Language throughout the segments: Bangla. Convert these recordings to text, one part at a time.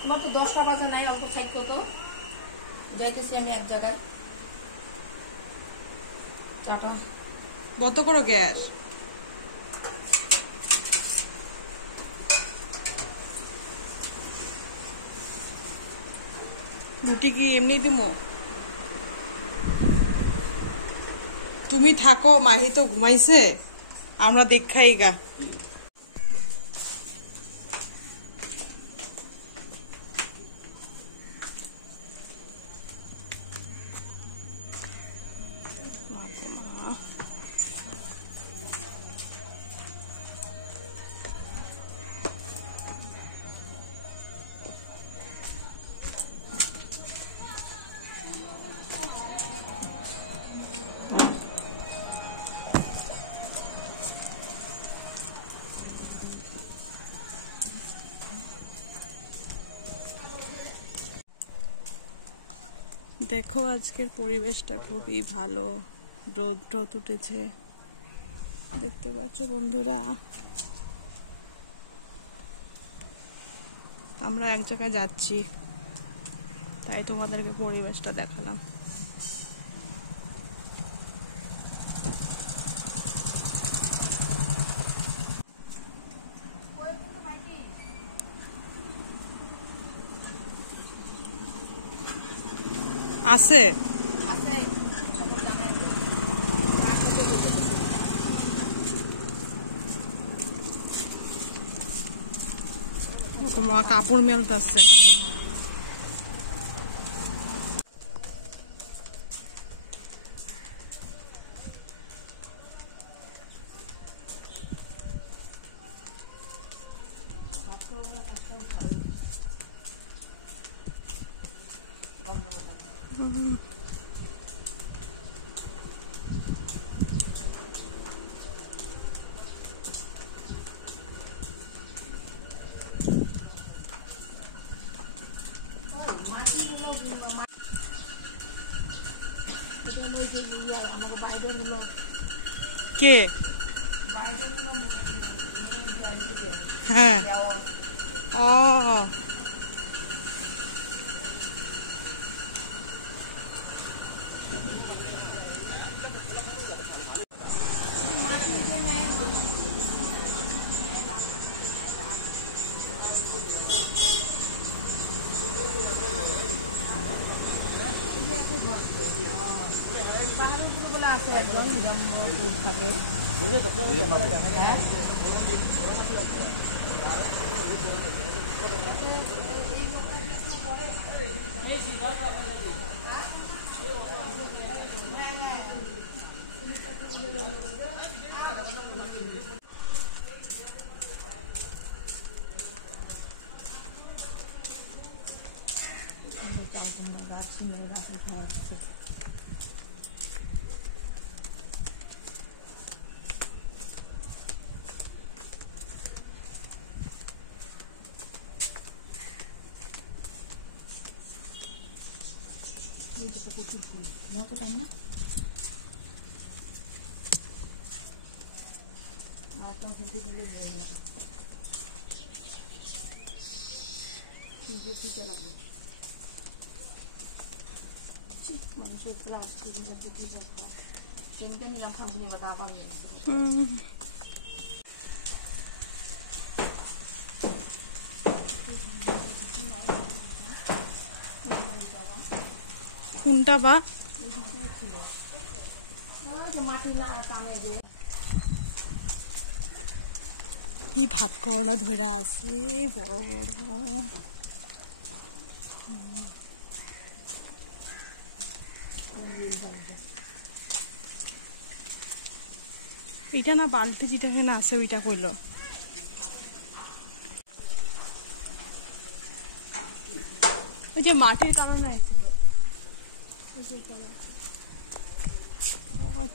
তোমার তো 10টা বাজে নাই, অল্প থাকতো তো। যাইতেছি আমি এক জায়গায়। চাটা কত করো গ্যাস? রুটি কি এমনি দিমো? তুমি থাকো, মাহি তো ঘুমাইছে, আমরা দেখাই গা। দেখো আজকের পরিবেশটা খুবই ভালো, রোদ রোদ উঠেছে, দেখতে পাচ্ছ বন্ধুরা। আমরা এক জায়গায় যাচ্ছি, তাই তোমাদেরকে পরিবেশটা দেখালাম। আছে কাপড় মেলতেছে। কে? হ্যাঁ, ও আছে একজন বিরম্বপুর থাকে। হ্যাঁ, গাছ সিমের গাছ খাওয়াচ্ছে। প্রচুর ফুল মতো জানি আর ফুলতে ফুলে যায় না। মানুষের প্লাস্টিক চেনটা নিলাম খামখুনি বা দা পাবে। কোনটা বা মাটি না কামে যে কি ভাত করলা ধরে আছে বড় বড়। এটা না বালতি যেটা এখানে আছে ওইটা কইল। ওই যে মাটির কারণে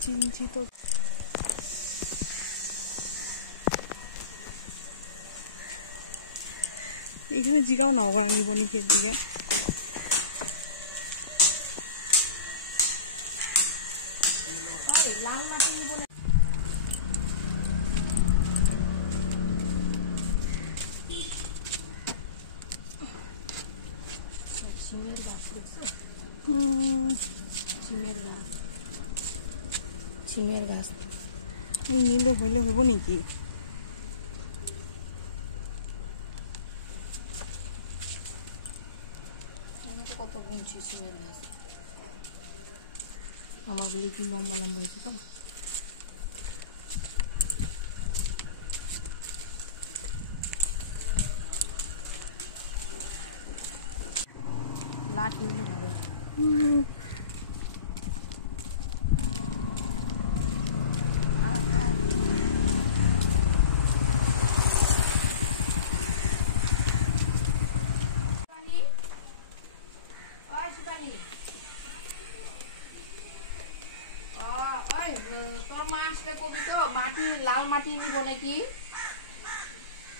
চিন্তিত। এখানে জিগাও না ওখানে বনিকের দিকে লাল মাটি বলে সিমের গাছ দেখছো? সিমের গাছ, সিমের গাছ নিলে হলে হবো নাকি? কত গুনছি সিমের গাছ। আমার গুলি কি লম্বা লম্বা হয়েছে তো। লাঠি তোর মা আসলে কবি তো মাটি লাল মাটি নিব নাকি?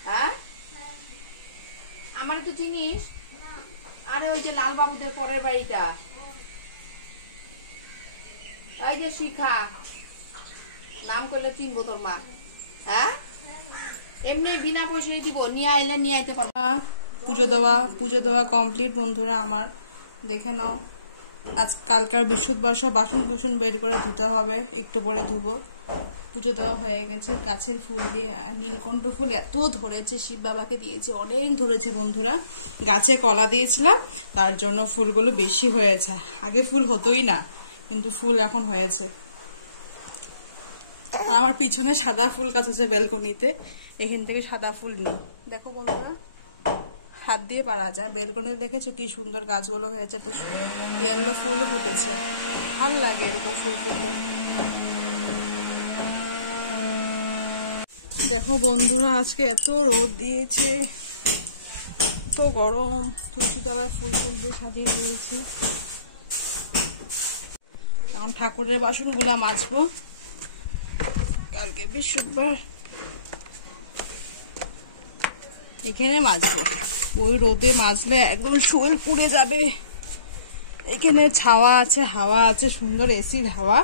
হ্যাঁ আমার তো চিনিস? আরে ওই যে লাল বাবুদের পরের বাড়িটা, ওই যে শিখা নাম করলে চিনবো তোর মা। হ্যাঁ এমনি বিনা পয়সায় দিব, নিয়ে আইলে নিয়ে আইতে পারবো। পুজো দেওয়া কমপ্লিট বন্ধুরা আমার। দেখে নাও, আজ কালকার বৃহস্পতিবার বাসন বের করে ধুতে হবে, একটু পরে ধুবো। পুজো দেওয়া হয়ে গেছে। গাছের ফুল দিয়ে নীলকণ্ঠ ফুল এত ধরেছে, শিব বাবাকে দিয়েছে, অনেক ধরেছে বন্ধুরা। গাছে কলা দিয়েছিলাম, তার জন্য ফুলগুলো বেশি হয়েছে। আগে ফুল হতোই না, কিন্তু ফুল এখন হয়েছে। আমার পিছনে সাদা ফুল গাছ আছে ব্যালকনিতে, এখান থেকে সাদা ফুল নেই। দেখো বন্ধুরা, হাত দিয়ে পারা যায়। বেলকনিতে দেখেছো কি সুন্দর গাছগুলো হয়েছে, ফুলও ফুটেছে। ভালো লাগে এরকম ফুল। দেখো বন্ধুরা, আজকে এত রোদ দিয়েছে, এত গরম। তুলসী তলায় ফুল দিয়ে সাজিয়ে রয়েছে। এখন ঠাকুরের বাসনগুলা মাজবো, কালকে বৃহস্পতিবার এখানে মাজবো। ওই রোদে মাজলে একদম শরীর পুড়ে যাবে। এখানে ছাওয়া আছে, হাওয়া আছে, সুন্দর এসির হাওয়া।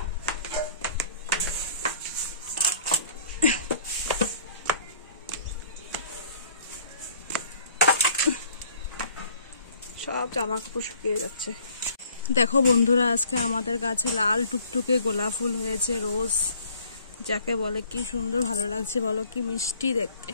সব জামা কাপড় শুকিয়ে যাচ্ছে। দেখো বন্ধুরা, আজকে আমাদের কাছে লাল টুকটুকে গোলাপ ফুল হয়েছে, রোজ যাকে বলে। কি সুন্দর, ভালো লাগছে বলো, কি মিষ্টি দেখতে।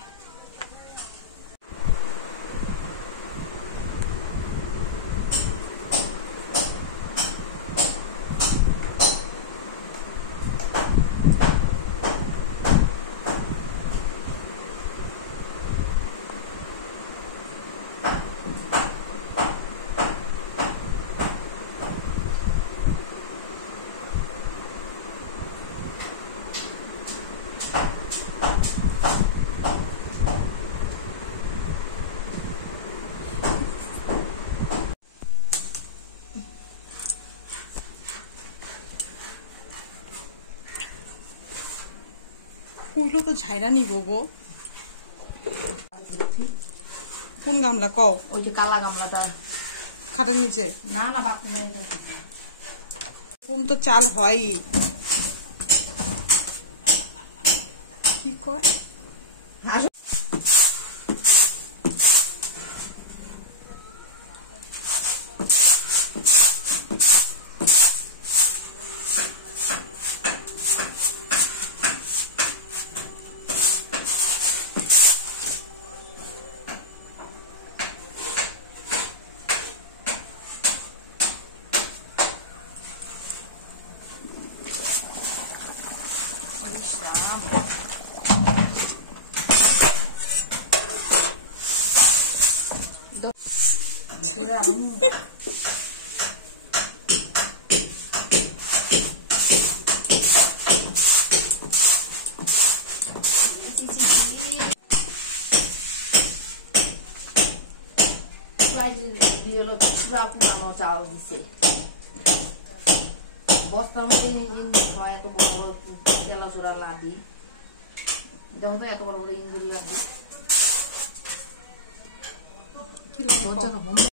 ফুলগুলো তো ঝাইরা নিব গো। কোন গামলা কও? ওই যে কালা গামলাটা খাটের নিচে। না না বাথরুমে কোন তো চাল হয় কি কর। পুরানো চাল দিছে বস্তার মধ্যে, এত বড় বড় তেলা চোরা লাদি, দেখো তো এত বড় বড় ইঞ্জিন লাদি।